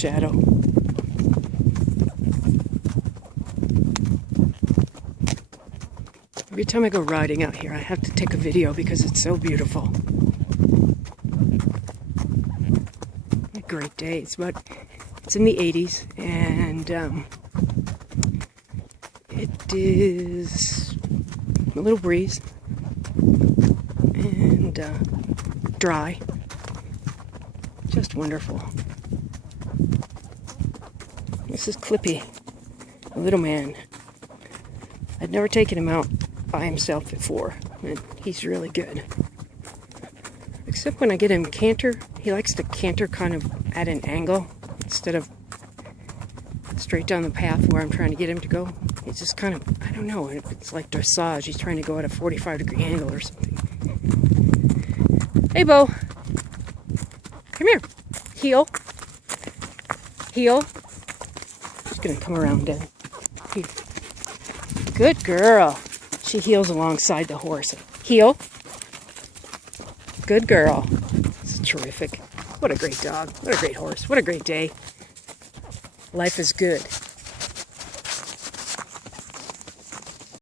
shadow. Every time I go riding out here, I have to take a video because it's so beautiful. A great day. It's in the 80s, and it is a little breeze and dry. Just wonderful. This is Clippy, a little man. I'd never taken him out by himself before, and he's really good. Except when I get him canter, he likes to canter kind of at an angle instead of straight down the path where I'm trying to get him to go. It's just kind of, I don't know, it's like dressage. He's trying to go at a 45-degree angle or something. Hey, Bo. Come here. Heel. Heel. She's going to come around then. Here. Good girl. She heels alongside the horse. Heel. Good girl. This is terrific. What a great dog. What a great horse. What a great day. Life is good.